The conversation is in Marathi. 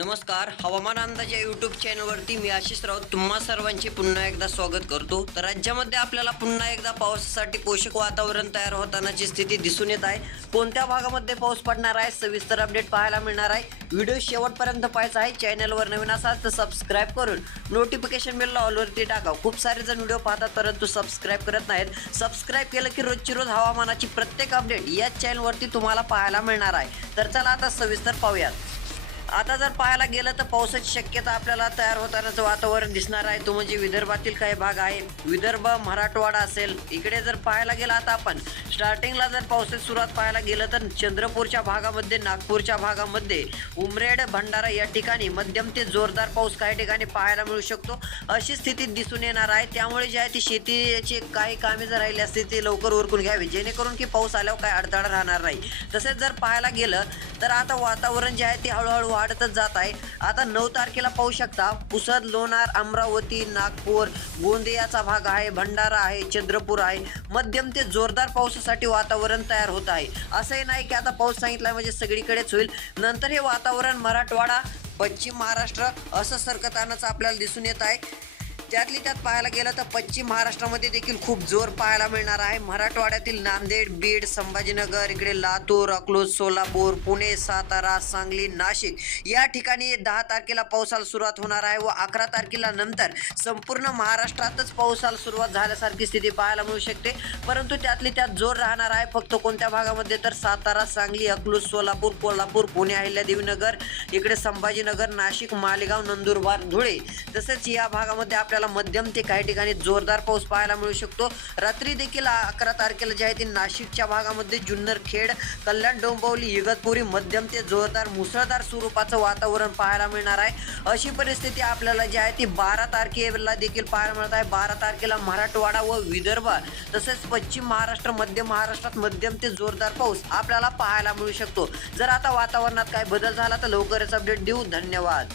नमस्कार हवामान अंदाज या युट्यूब चॅनलवरती मी आशिष राऊत तुम्हा सर्वांचे पुन्हा एकदा स्वागत करतो. तर राज्यामध्ये आपल्याला पुन्हा एकदा पावसासाठी पोषक वातावरण तयार होतानाची स्थिती दिसून येत आहे. कोणत्या भागामध्ये पाऊस पडणार आहे सविस्तर अपडेट पाहायला मिळणार आहे. व्हिडिओ शेवटपर्यंत पाहायचा आहे. चॅनलवर नवीन असाल तर सबस्क्राईब करून नोटिफिकेशन बेलला ऑलवरती टाका खूप सारे जण व्हिडिओ पाहतात परंतु सबस्क्राईब करत नाहीत. सबस्क्राईब केलं की रोजची रोज हवामानाची प्रत्येक अपडेट याच चॅनलवरती तुम्हाला पाहायला मिळणार आहे. तर चला आता सविस्तर पाहूयात. आता जर पाहायला गेलं तर पावसाची शक्यता आपल्याला तयार होतानाचं वातावरण दिसणार आहे. तो म्हणजे विदर्भातील काही भाग आहे. विदर्भ मराठवाडा असेल. इकडे जर पाहायला गेलं आता आपण स्टार्टिंगला जर पावसाची सुरुवात पाहायला गेलं तर चंद्रपूरच्या भागामध्ये नागपूरच्या भागामध्ये उमरेड भंडारा या ठिकाणी मध्यम ते जोरदार पाऊस काही ठिकाणी पाहायला मिळू शकतो. अशी स्थिती दिसून येणार आहे. त्यामुळे जे आहे ती शेतीची काही कामे जर राहिली असतील ती लवकर उरकून घ्यावी. जेणेकरून की पाऊस आल्यावर काही अडथळा राहणार नाही. तसेच जर पाहायला गेलं तर आता वातावरण जे आहे ते हळूहळू वाढतच जात आहे. आता नऊ तारखेला पाहू शकता पुसद लोणार अमरावती नागपूर गोंदियाचा भाग आहे भंडारा आहे चंद्रपूर आहे. मध्यम ते जोरदार पावसासाठी वातावरण तयार होत आहे. असंही नाही की आता पाऊस सांगितला म्हणजे सगळीकडेच होईल. नंतर हे वातावरण मराठवाडा पश्चिम महाराष्ट्र असं सरकतानाच आपल्याला दिसून येत आहे. त्यातली त्यात पाहायला गेलं तर पश्चिम महाराष्ट्रामध्ये देखील खूप जोर पाहायला मिळणार आहे. मराठवाड्यातील नांदेड बीड संभाजीनगर इकडे लातूर अकलूज सोलापूर पुणे सातारा सांगली नाशिक या ठिकाणी दहा तारखेला पावसाला सुरुवात होणार आहे व अकरा तारखेला नंतर संपूर्ण महाराष्ट्रातच पावसाला सुरुवात झाल्यासारखी स्थिती पाहायला मिळू शकते. परंतु त्यातली त्यात जोर राहणार आहे फक्त कोणत्या भागामध्ये? तर सातारा सांगली अकलूज सोलापूर कोल्हापूर पुणे अहिल्यादेवीनगर इकडे संभाजीनगर नाशिक मालेगाव नंदुरबार धुळे तसेच या भागामध्ये आपल्याला मध्यम ते काही ठिकाणी जोरदार पाऊस पाहायला मिळू शकतो. रात्री देखील अकरा तारखेला जे आहे ते नाशिकच्या भागामध्ये जुन्नर खेड कल्याण डोंबवली इगतपुरी मध्यम ते जोरदार मुसळधार स्वरूपाचं वातावरण पाहायला मिळणार आहे. अशी परिस्थिती आपल्याला जी आहे ती बारा तारखेला देखील पाहायला मिळत आहे. बारा तारखेला मराठवाडा व विदर्भ तसेच पश्चिम महाराष्ट्र मध्य महाराष्ट्रात मध्यम ते जोरदार पाऊस आपल्याला पाहायला मिळू शकतो. जर आता वातावरणात काय बदल झाला तर लवकरच अपडेट देऊ. धन्यवाद.